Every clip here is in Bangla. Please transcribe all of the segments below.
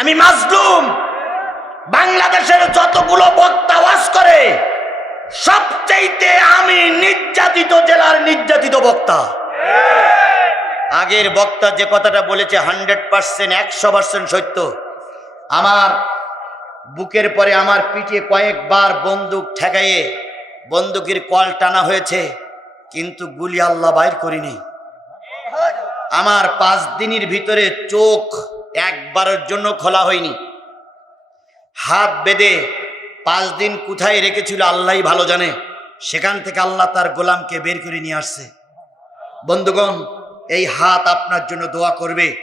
আমি মাজলুম। বাংলাদেশের যতগুলো বক্তা ওয়াজ করে, সবচাইতে আমি নির্যাতিত জেলার নির্যাতিত বক্তা। আগের বক্তা যে কথাটা বলেছে, হান্ড্রেড পার্সেন্ট, একশো পার্সেন্ট সত্য। আমার বুকের পরে আমার পিঠে কয়েকবার বন্দুক ঠেকাইয়ে বন্দুকের কল টানা হয়েছে, কিন্তু গুলি আল্লাহ বাইর করিনি। আমার পাঁচ দিনের ভিতরে চোখ একবারের জন্য খোলা হয়নি। হাত বেঁধে পাঁচ দিন কোথায় রেখেছিল আল্লাহই ভালো জানে। সেখান থেকে আল্লাহ তার গোলামকে বের করে নিয়ে আসছে। বন্ধুগণ, এই হাত আপনার জন্য দোয়া করবে।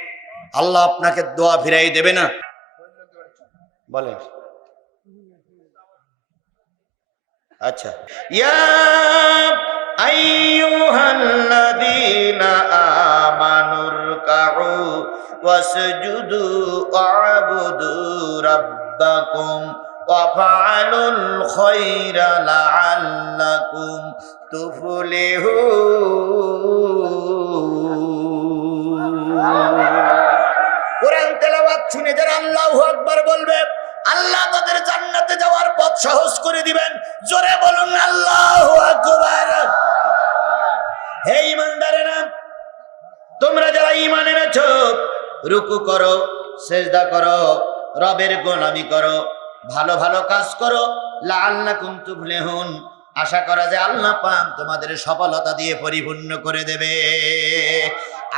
আল্লাহ আপনাকে দোয়া ফিরাই দেবে না। বলে আচ্ছা। ইয়া আইয়ুহাল্লাযীনা আমানুর কাউ ওয়াসজুদু ওয়াবুদু রাব্বাকুম وفعلوا الخير لعلكم تفلحون কোরআন তেলাওয়াত শুনে যারা আল্লাহু আকবার বলবে আল্লাহ তাদের জান্নাতে যাওয়ার পথ সহজ করে দিবেন জোরে বলুন আল্লাহু আকবার হে ইমানদারেরা তোমরা যারা ঈমান এনেছো রুকু করো সেজদা করো রবের গোলামি করো ভালো ভালো কাজ করো লাআল্লাকুম তুফলিহুন। আশা করা যায় আল্লাহ পাক তোমাদের সফলতা দিয়ে পরিপূর্ণ করে দেবে।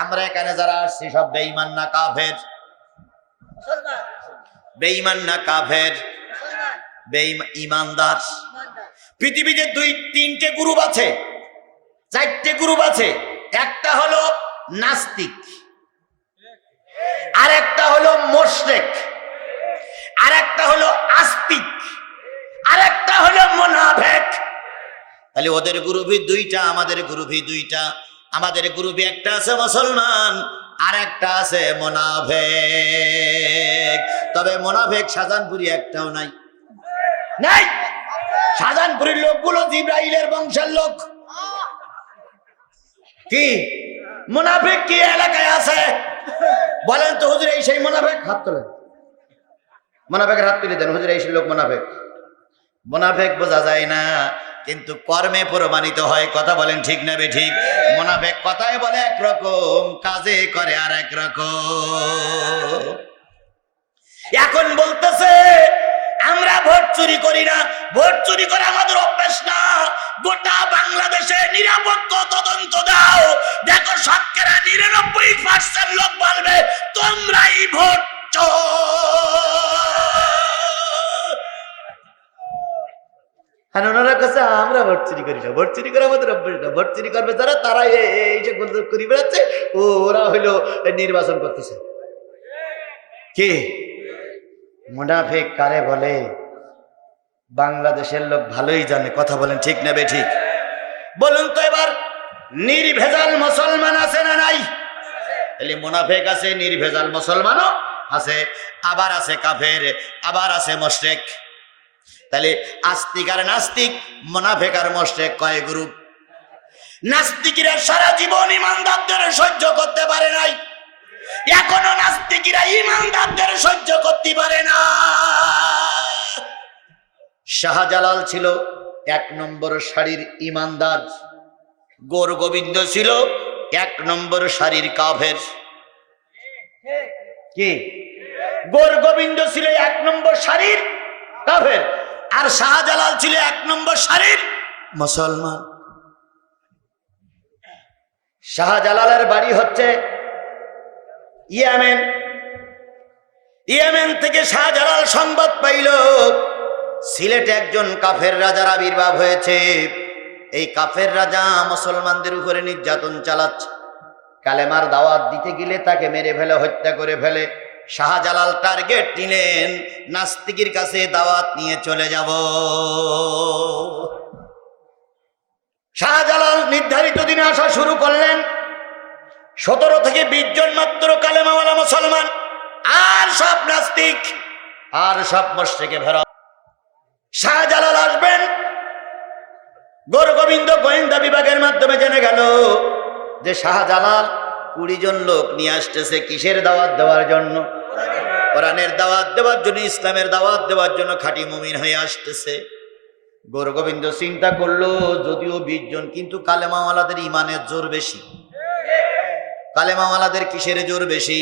আমরা এখানে যারা আসছি সব বেঈমান না কাফের? বেঈমান না কাফের? বেঈমান ইমানদার পৃথিবীতে দুই তিনটে গ্রুপ আছে। চারটে গ্রুপ আছে। একটা হলো নাস্তিক আর একটা হলো মোশরেক আর একটা হলো আস্তিক আর একটা হলো মোনাফেক। তাহলে ওদের গ্রুপই দুইটা, আমাদের গ্রুপই দুইটা। আমাদের গ্রুপে একটা আছে মুসলমান আর একটা আছে মোনাফেক। তবে মোনাফেক শাহজাহানপুরি একটাও নাই। নাই! শাহজাহানপুরের লোকগুলো জিব্রাইলের বংশের লোক। কি? মোনাফেক কি এলাকায় আছে? বলেন তো হুজুর, এই সেই মোনাফেক? হাত তোলেন। মোনাফেকের হাত তুলে দেন। হুজুর, এই সেই লোক মোনাফেক। মোনাফেক বোঝা যায় না, কিন্তু কর্মে প্রমাণিত হয়, কথা বলেন ঠিক না ঠিক? মোনাফেক কথায় বলে একরকম, কাজে করে আর এক রকম। এখন বলতেছে আমরা ভোট চুরি করি না। ভোট চুরি করে আমাদের অভ্যাস না। গোটা বাংলাদেশে নিরাপত্ত তদন্ত দাও। দেখো শতকরা নিরানব্বই পার্সেন্ট লোক বলবে, তোমরাই ভোট নির্বাচন করতেছে। কি? মুনাফেক কারে বলে? বাংলাদেশের লোক ভালোই জানে, কথা বলেন ঠিক নেবে ঠিক বলুন তো এবার, নির্ভেজাল মুসলমান আছে না নাই? তাহলে মুনাফেক আছে, নির্ভেজাল মুসলমানও আছে, আবার আছে কাফের, আবার আছে মোশেক তাহলে আস্তিক আর নাস্তিক, মুনাফেক আর মোশরেক কয় গ্রুপ? নাস্তিকেরা সারা জীবন ইমানদারদের সহ্য করতে পারে নাই। এখনও নাস্তিকেরা ইমানদারদের সহ্য করতে পারে না। শাহজালাল ছিল এক নম্বর শাড়ির ইমানদার, গোর গোবিন্দ ছিল এক নম্বর শাড়ির কাফের। কি? গোর গোবিন্দ ছিল এক নম্বর শাড়ির কাফের আর শাহজালাল ছিল এক নম্বর শাড়ির মুসলমান। শাহজালালের বাড়ি হচ্ছে ইয়ামেন। ইয়ামেন থেকে শাহজালাল সংবাদ পাইল, সিলেটে একজন কাফের রাজার আবির্ভাব হয়েছে। এই কাফের রাজা মুসলমানদের উপরে নির্যাতন চালাচ্ছে। কালেমার দাওয়াত দিতে গেলে তাকে মেরে ফেলে, হত্যা করে ফেলে। শাহজালাল টার্গেট নিলেন, নাস্তিকের কাছে দাওয়াত নিয়ে চলে যাব। শাহজালাল নির্ধারিত দিনে আসা শুরু করলেন। সতেরো থেকে বিশ জন মুসলমান, আর সব নাস্তিক, আর সব মস্তিকে ভেড়া। শাহজালাল আসবেন। গোর গোবিন্দ গোয়েন্দা বিভাগের মাধ্যমে জেনে গেল যে শাহজালাল কুড়ি জন লোক নিয়ে আসতেছে কিসের দাওয়াত দেওয়ার জন্য। কোরআনের দাওয়াত দেওয়ার জন্য, ইসলামের দাওয়াত দেওয়ার জন্য খাঁটি মুমিন হয়ে আসতেছে। গৌর গোবিন্দ চিন্তা করল, যদিও বিশ জন, কিন্তু কালেমাওয়ালাদের ইমানের জোর বেশি। কালেমাওয়ালাদের কিসের জোর বেশি?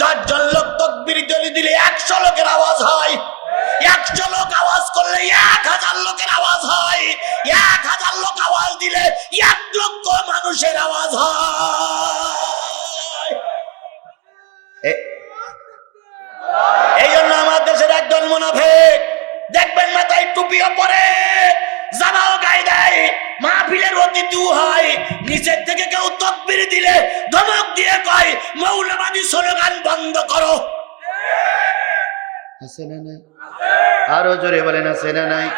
দশজন লোক তকবির জলি দিলে একশো লোকের আওয়াজ হয়। একশো লোক আওয়াজ করলে এক হাজার লোকের আওয়াজ হয়। এক হাজার লোক আওয়াজ দিলে এক লক্ষ মানুষের আওয়াজ হয়। এই জন্য আমার দেশের একজন মুনাফেক, দেখবেন মাথায় টুপিও পরে জামাও গায়ে দেয়, মাহফিলের অতিথি হয়। নিচের থেকে কেউ তকবির দিলে ধমক দিয়ে কয়, মৌলবাদী স্লোগান বন্ধ করো। আছে না নাই? আরও জোরে বলেন, আছে না নাই?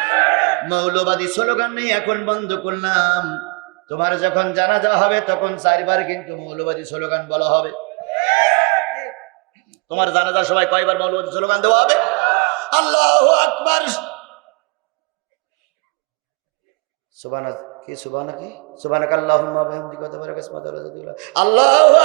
মৌলবাদী স্লোগান নেই, এখন বন্ধ করলাম। তোমার যখন জানাজা হবে, তখন চারবার কিন্তু মৌলবাদী স্লোগান বলা হবে। তোমার জানাজা সবাই কয়বার মৌলবাদী স্লোগান দেওয়া হবে? আল্লাহ আকবার। কি সুবানা কি? আল্লাহু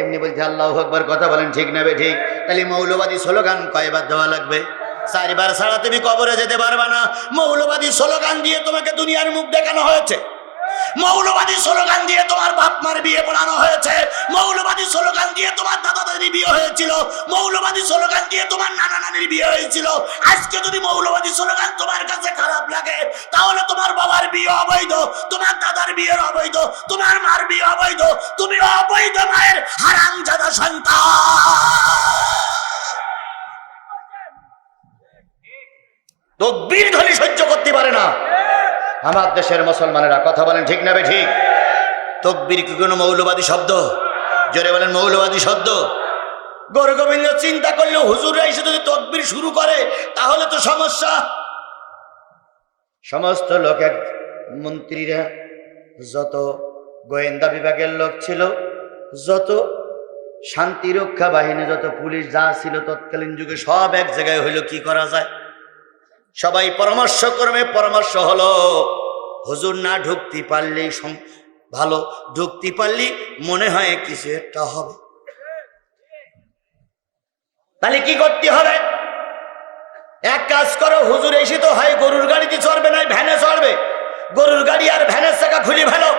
এমনি আল্লাহ কথা বলেন ঠিক নেবে ঠিক? তাহলে মৌলবাদী স্লোগান কয়বার দেওয়া লাগবে? চারবার ছাড়া তুমি কবরে যেতে পারবে না। মৌলবাদী স্লোগান দিয়ে তোমাকে দুনিয়ার মুখ দেখানো হয়েছে। মৌলবাদী স্লোগান দিয়ে তোমার বাপ মার বিয়ে পড়ানো হয়েছে। মৌলবাদী স্লোগান দিয়ে তোমার দাদা দাদির বিয়ে হয়েছিল। মৌলবাদী স্লোগান দিয়ে তোমার নানা নানির বিয়ে হয়েছিল। আজকে যদি মৌলবাদী স্লোগান তোমার কাছে খারাপ লাগে, তাহলে তোমার বাবার বিয়ে অবৈধ, তোমার দাদার বিয়ে অবৈধ, তোমার মার বিয়ে অবৈধ, তুমি অবৈধ মায়ের হারাম জাদা সন্তান। তকবীর ধ্বনি সহ্য করতে পারে না। আমার দেশের মুসলমানেরা কথা বলেন ঠিক না ঠিক? তকবীর কি কোনো মৌলবাদী শব্দ? জোরে বলেন, মৌলবাদী শব্দ। গৌর গোবিন্দ চিন্তা করলে হুজুররা এসে যদি তকবির শুরু করে, তাহলে তো সমস্যা। সমস্ত লোক এক, মন্ত্রীরা, যত গোয়েন্দা বিভাগের লোক ছিল, যত শান্তিরক্ষা বাহিনী, যত পুলিশ যা ছিল, তৎকালীন যুগে সব এক জায়গায় হইল, কি করা যায়? সবাই পরামর্শ করবে পরামর্শ হলো, হুজুর না ঢুকতে পারলেই ভালো ঢুকতে পারলেই মনে হয় কিছু একটা হবে। তাহলে কি করতে হবে? এক কাজ করো, হুজুর এসে তো হয় গরুর গাড়িতে চড়বে না ভ্যানে চড়বে। গরুর গাড়ি আর ভ্যানের চাকা খুলি ফেলো।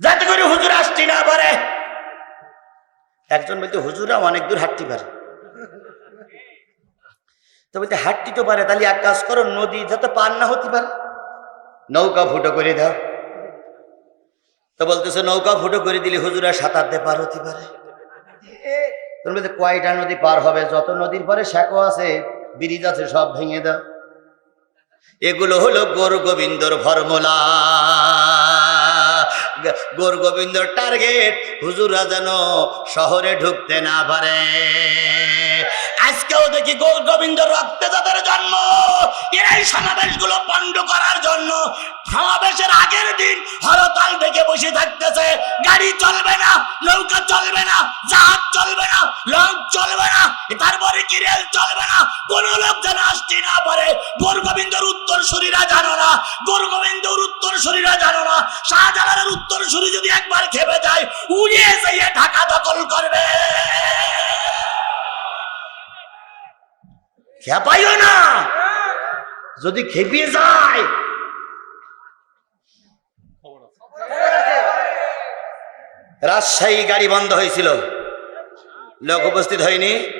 যাতে করে হুজুর আসতে না পারে। একজন বলতে হুজুরা অনেক দূর হাঁটতে পারে। তো বলতে, হাঁটতে তো পারে। তাহলে এক কাজ করো, নদী যাতে পার না হতে পারে। নৌকা ফুটো করে দাও। তো বলতেছে, নৌকা ফুটো করে দিলে হুজুরা সাঁতার দিয়ে পার হতে পারে। মধ্যে কয়টা নদী পার হবে? যত নদীর পরে শ্যাকো আছে, ব্রিজ আছে, সব ভেঙে দাও। এগুলো হলো গৌর গোবিন্দর ফর্মুলা। গৌর গোবিন্দর টার্গেট, হুজুরা যেন শহরে ঢুকতে না পারে। দেখি গৌর গোবিন্দ রক্তে যাদের জন্ম। এরাই সমাবেশগুলো পণ্ড করার জন্য। সমাবেশের আগের দিন হরতাল ডেকে বসে থাকতেছে। গাড়ি চলবে না, নৌকা চলবে না, জাহাজ চলবে না, লঞ্চ চলবে না, তারপরে কি রেল চলবে না? কোন লোক যেন আসতে না পারে। গোর গোবিন্দর উত্তর শরীরা জানো না। গোর গোবিন্দর উত্তর শরীরা জানো না। শাহজালালের উত্তর শরী যদি একবার খেপে যায়, উড়িয়ে যাইয়ে ঢাকা দখল করবে। খেপাইও না। যদি খেপিয়ে যায়। রাজশাহী গাড়ি বন্ধ হয়েছিল। লোক উপস্থিত হয়নি।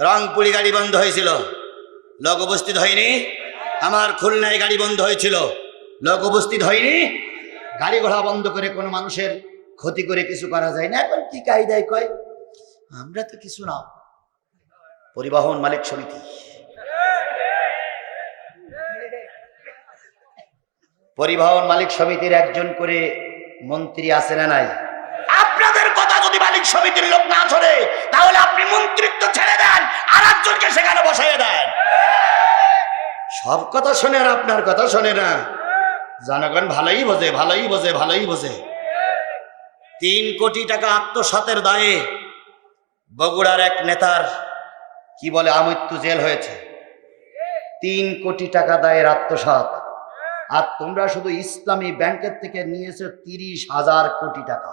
রংপুরি গাড়ি বন্ধ হয়েছিল। লোক উপস্থিত হয়নি। আমার খুলনায় গাড়ি বন্ধ হয়েছিল। লোক উপস্থিত হয়নি। গাড়ি ঘোড়া বন্ধ করে কোনো মানুষের ক্ষতি করে কিছু করা যায় না। এখন কি কায়দায় কয়? আমরা তো কিছু না। পরিবহন মালিক সমিতি। পরিবহন মালিক সমিতির একজন করে মন্ত্রী আছে না নাই? আপনাদের কথা যদি মালিক সমিতির লোক না ধরে তাহলে আপনি মন্ত্রিত্ব ছেড়ে দেন আর একজনকে সেখানে বসাইয়ে দেন। সব কথা শোনে আর আপনার কথা শোনে না। জনগণ ভালোই বোঝে ভালোই বোঝে ভালোই বোঝে। তিন কোটি টাকা আত্মসাতের দায়ে বগুড়ার এক নেতার কি বলে, আমৃত্যু জেল হয়েছে। তিন কোটি টাকা দায়ের আত্মসাত আর তোমরা শুধু ইসলামী ব্যাংকের থেকে নিয়েছো তিরিশ হাজার কোটি টাকা।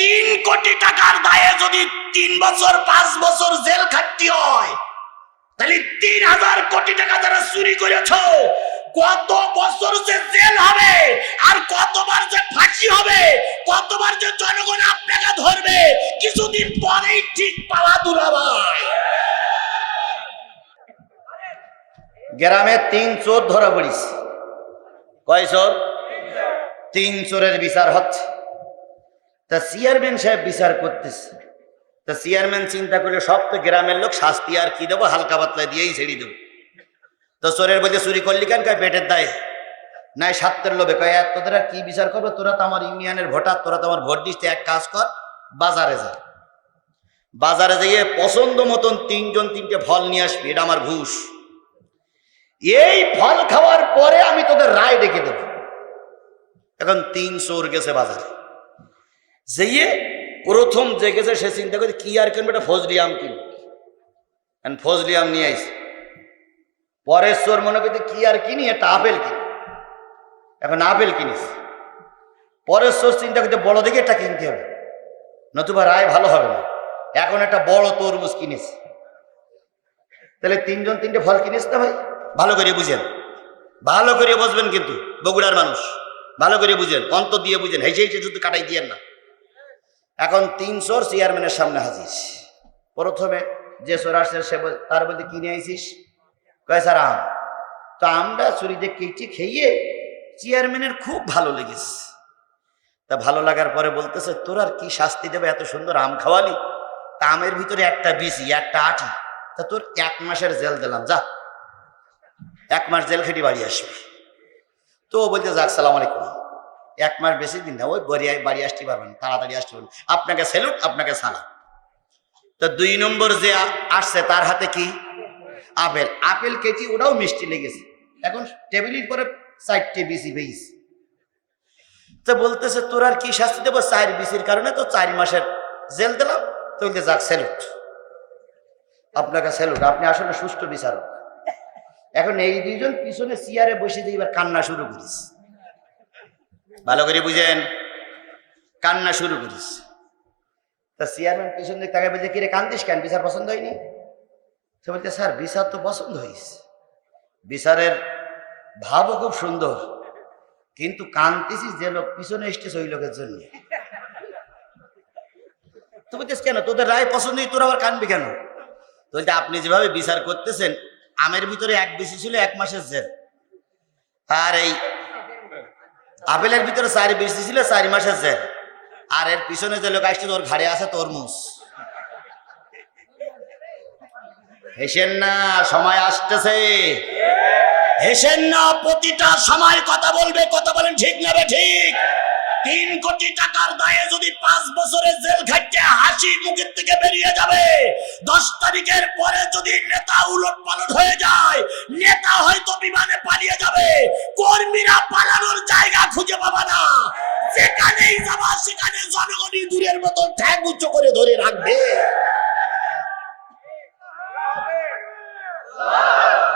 তিন কোটি টাকার দায়ে যদি তিন বছর, পাঁচ বছর জেল খাটতি হয়, তাহলে তিন হাজার কোটি টাকা তারা চুরি করেছ কত বছর যে জেল হবে আর কতবার যে ফাঁসি হবে, কতবার যে জনগণ আপনাকে ধরবে, কিছুদিন পরেই ঠিক পাওয়া দুরাবাই গ্রামে তিন চোর ধরা পড়িস কয় চোর? তিন চোরের বিচার হচ্ছে। তা চেয়ারম্যান সাহেব বিচার করতেছে। তা চেয়ারম্যান চিন্তা করলে সব তো গ্রামের লোক শাস্তি আর কি দেবো? হালকা পাতলা দিয়েই ছেড়ে দেবো। তো চোরের বলছে চুরি করলি কেন? কয়, পেটের দায়। নাই সাতের লোভে। কয় "আর তোদের আর কি বিচার করবে? তোরা তো আমার ইউনিয়নের ভোটার, তোরা তো আমার ভোট দিস এক কাজ কর, বাজারে যা। বাজারে যেয়ে পছন্দ মতন তিনজন তিনটে ফল নিয়ে আসবি, এটা আমার ঘুষ। এই ফল খাওয়ার পরে আমি তোদের রায় ডেকে দেব। এখন তিন চোর গেছে বাজারে। যেয়ে প্রথম যে গেছে, সে চিন্তা করে, কি আর কিনবে? এটা ফজলি আম কিনবে? ফজলি আম নিয়ে আইস পরের চোর মনে করতে কি আর কিনি? একটা আপেল কিনি। এখন আপেল কিনিস। পরের চোর চিন্তা করতে বড় দিকে একটা কিনতে হবে। নতুবা রায় ভালো হবে না। এখন একটা বড় তরমুজ কিনিস। তাহলে তিনজন তিনটে ফল কিনিস না ভাই? ভালো করে বুঝেন। ভালো করে বসবেন কিন্তু, বগুড়ার মানুষ। ভালো করে বুঝেন অন্ত দিয়ে বুঝেন। হেসে হেসে শুধু কাটাই দিয়েন না। এখন তিন চোর চেয়ারম্যানের সামনে হাজিস প্রথমে যে চোর আসছে, সে তার বলতে, কিনে আইছিস? কয় আম। তো আমরা চুরিতে কেটে খেয়ে চেয়ারম্যানের খুব ভালো লেগেছে। তা ভালো লাগার পরে বলতেছে, তোর আর কি শাস্তি দেবে, এত সুন্দর আম খাওয়ালি? তা আমের ভিতরে একটা বিসি একটা আটি। তা তোর এক মাসের জেল দিলাম, যা। এক মাস জেল খেটে বাড়ি আসবি। তো ও বলতে যাক সালাম আলাইকুম। এক মাস বেশি দিন না, ওই বাড়ি বাড়ি আসতে পারবেন, তাড়াতাড়ি আসতে পারবেন। আপনাকে স্যালুট আপনাকে সালাম। তো দুই নম্বর যে আসছে, তার হাতে কি? আপেল আপেল কেজি ওটাও মিষ্টি লেগেছে। এখন টেবিলের পরে চারটে বিসি পেয়েছি তো বলতেছে, তোর আর কি শাস্তি দেবো? চার বিসির কারণে তো চার মাসের জেল দিলাম তো বলতে যাক স্যালুট আপনাকে স্যালুট আপনি আসলে সুষ্ঠু বিচারক। এখন এই দুইজন পিছনে চেয়ারে বসে দিয়ে এবার কান্না শুরু করিস। ভালো করে বুঝেন, কান্না শুরু করিস। তা চেয়ারম্যান পিছন দিকে তাকে বলছে কিরে কান্দিস কেন? বিচার পছন্দ হয়নি? সে বলছে, স্যার, বিচার তো পছন্দ হয়েছে বিচারের ভাবও খুব সুন্দর, কিন্তু কান্দিছিস যে লোক পিছনে এসছিস ওই লোকের জন্য। তো বলছিস কেন? তোদের রায় পছন্দ হই তোর আবার কানবি কেন? তো বলছে, আপনি যেভাবে বিচার করতেছেন, আমের ভিতরে এক বেশি ছিল এক মাসের জেল। আর এই আপেলের ভিতরে চার বেশি ছিল চার মাসের জেল। আর এর পিছনে যে লোক আসছে, তোর ঘাড়ে আছে তরমুজ। হেসেন না, সময় আসতেছে। হেসেন না, প্রতিটা সময় কথা বলবে, কথা বলেন ঠিক না ঠিক? তিন কোটি টাকার দায়ে যদি পাঁচ বছরের জেল খাটতে হাসি মুখের থেকে বেরিয়ে যাবে, দশ তারিখের পরে যদি নেতা উলট পালট হয়ে যায়, নেতা হয়তো বিমানে পালিয়ে যাবে, কর্মীরা পালানোর জায়গা খুঁজে পাবে না। যেখানেই যাবা, সেখানে জনগণই দূরের মতন ঠ্যাং উচ্চ করে ধরে রাখবে।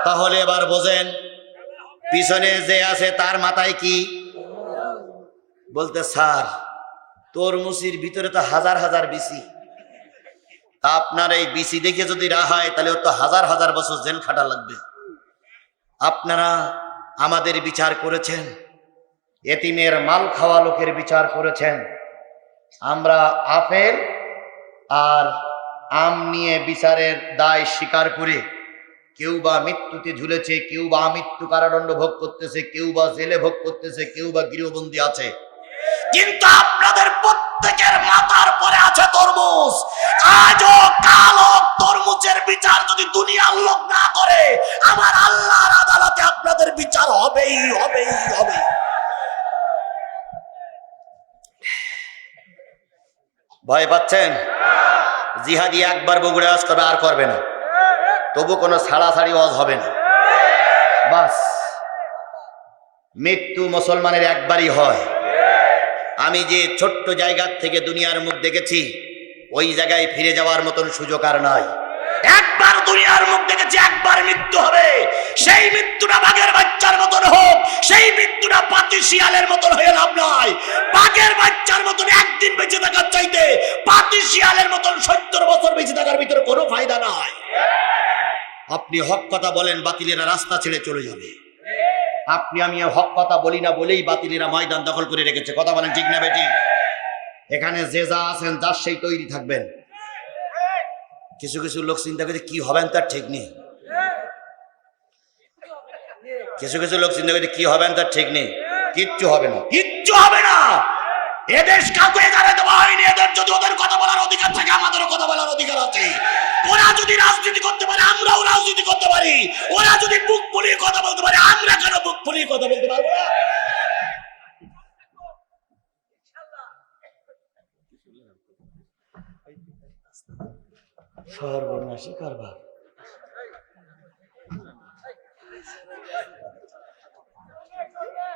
তাহলে এবার বোঝেন, পিছনে যে আছে তার মাথায় কি? বলতে, স্যার তরমুসির ভিতরে তো হাজার হাজার বিসি। আপনার এই বিসি দেখে যদি রা হয়, তাহলে তো হাজার হাজার বছর জেল খাটা লাগবে। আপনারা আমাদের বিচার করেছেন, এতিমের মাল খাওয়া লোকের বিচার করেছেন। আমরা আপেল আর আম নিয়ে বিচারের দায় স্বীকার করে। কেউ বা মৃত্যুতে ঝুলেছে, কেউ বা মৃত্যু কারাদণ্ড ভোগ করতেছে, কেউ বা জেলে ভোগ করতেছে, কেউ বা গৃহবন্দী আছে। কিন্তু আপনাদের প্রত্যেকের মাথার পরে আছে তরমুজ। আজও কালো তরমুজের বিচার যদি দুনিয়ার লোক না করে, আমার আল্লাহর আদালতে আপনাদের বিচার হবেই হবেই হবে ভয় পাচ্ছেন? জিহাদি একবার বগুড়ে করবে আর করবে না। তবু কোনো ছাড়াছাড়ি ওয়াজ হবে না। বাস। মৃত্যু মুসলমানের একবারই হয়। আমি যে ছোট্ট জায়গার থেকে দুনিয়ার মুখ দেখেছি, ওই জায়গায় ফিরে যাওয়ার মতন সুযোগ আর নাই। একবার দুনিয়ার মুখ দেখেছি, একবার মৃত্যু হবে। সেই মৃত্যুটা বাঘের বাচ্চার মতন হোক, সেই মৃত্যুটা পাতি শিয়ালের মতন হয়ে লাভ নয় বাঘের বাচ্চার মতন একদিন বেঁচে থাকার চাইতে পাতি শিয়ালের মতন সত্তর বছর বেঁচে থাকার ভিতরে কোনো ফায়দা নাই। আপনি হক কথা বলেন, বাতিলেরা রাস্তা ছেড়ে চলে যাবে। আপনি, আমি হক কথা বলি না বলেই বাতিলেরা ময়দান দখল করে রেখেছে। কথা বলেন ঠিক না বেটি এখানে যে যা আছেন, যার সেই তৈরি থাকবেন। কিছু কিছু লোক চিন্তা করে, কি হবেন তার ঠিক নেই। কিছু কিছু লোক চিন্তা করে, কি হবেন তার ঠিক নেই। কিচ্ছু হবে না। কিচ্ছু হবে না! এদেশ কাউকে এখানে দেওয়া হয়নি, এদের যদি ওদের কথা বলার অধিকার থাকে, আমাদেরও কথা বলার অধিকার আছে। ওরা যদি রাজনীতি করতে পারে, আমরাও রাজনীতি করতে পারি। ওরা যদি বুক ফুলিয়ে কথা বলতে পারে, আমরা কেন বুক ফুলিয়ে কথা বলতে পারব না? সর্বনাশী কারবার।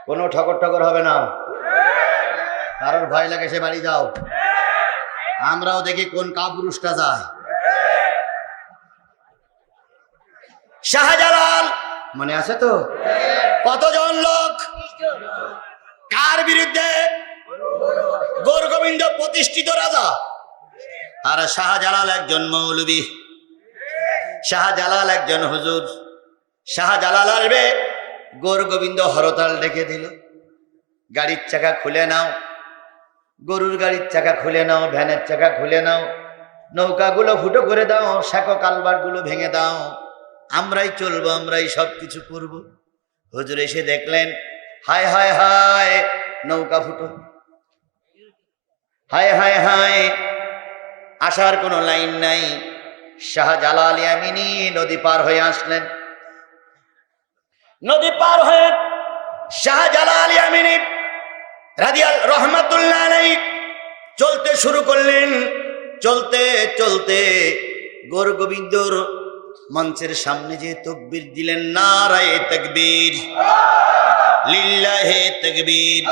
কোনো ঠকর ঠকর হবে না। কারোর ভয় লাগে সে বাড়ি যাও। আমরাও দেখি কোন কাপুরুষটা যায়। শাহজালাল, মনে আছে তো? কতজন লোক? কার বিরুদ্ধে? গৌর গোবিন্দ প্রতিষ্ঠিত রাজা। আর শাহজালাল একজন মৌলবী। শাহজালাল একজন হুজুর। শাহজালাল আসবে গৌর গোবিন্দ হরতাল ডেকে দিল। গাড়ির চাকা খুলে নাও। গরুর গাড়ির চাকা খুলে নাও, ভ্যানের চাকা খুলে নাও, নৌকাগুলো ফুটো করে দাও, শাকো কালবারগুলো ভেঙে দাও। আমরাই চলবো, আমরাই সব কিছু করব। হুজুর এসে দেখলেন, হায় হায় হায়, নৌকা ফুটো। হায় হায় হায়, আসার কোনো লাইন নাই। শাহজালাল ইয়ামিনী নদী পার হয়ে আসলেন। নদী পার হয়ে শাহজালাল ইয়ামিনী রাদিয়াল রহমাতুল্লাহ চলতে শুরু করলেন। চলতে চলতে গোর গোবিন্দর মঞ্চের সামনে যে তকবীর দিলেন, নারায়ে তকবীর, লিল্লাহে তকবীর।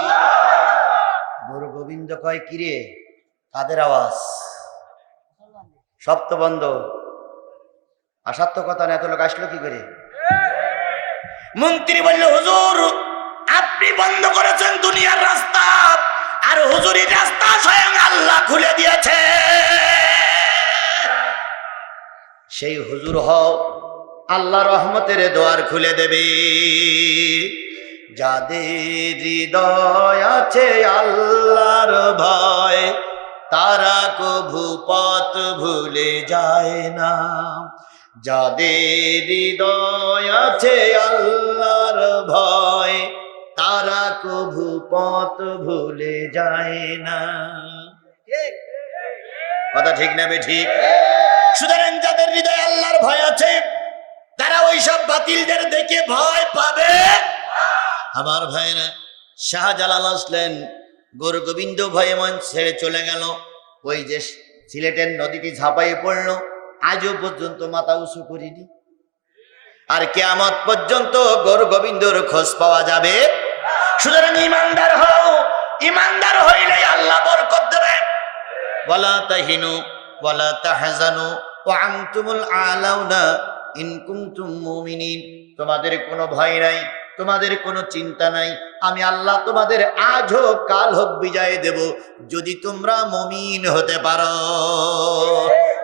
গোর গোবিন্দ কয় কিরে কাদের আওয়াজ? সব তো বন্ধ। আসার তো কথা না এত লোক আসলো কি করে? মন্ত্রী বলল, হুজুর আপনি বন্ধ করেছেন দুনিয়ার রাস্তা। আর হুজুরি রাস্তা স্বয়ং আল্লাহ খুলে দিয়েছে। সেই হুজুর হও, আল্লাহ রহমতের দোয়ার খুলে দেবে। যাদের হৃদয় আছে আল্লাহর ভয়, তারা কভু পথ ভুলে যায় না। যাদের হৃদয় আছে আল্লাহর ভয় তারা কভু পথ ভুলে যায় না। কথা ঠিক না ঠিক সুতরাং যাদের হৃদয়ে আল্লাহর ভয় আছে, তারা ওই সব বাতিলদের দেখে ভয় পাবে। আমার ভাইরা শাহজালাল আসলেন গোর গোবিন্দ ভয়ে মন ছেড়ে চলে গেল। ওই যে সিলেটের নদীটি ঝাঁপাই পড়ল, আজও পর্যন্ত মাথা উঁচু করিনি। আর কেয়ামত পর্যন্ত গোর গোবিন্দর খোঁজ পাওয়া যাবে। সুতরাং ইমানদার হও। ইমানদার হইলে আল্লাহ বরকত দেবে। ওয়ালা তাহিনু, ওয়ালা তাহজানু, ওয়া আনতুমুল আলাউনা ইন কুনতুম মুমিনিন। তোমাদের কোনো ভয় নাই, তোমাদের কোনো চিন্তা নাই। আমি আল্লাহ তোমাদের আজ হোক, কাল হোক বিজয় দেব। যদি তোমরা মমিন হতে পারো।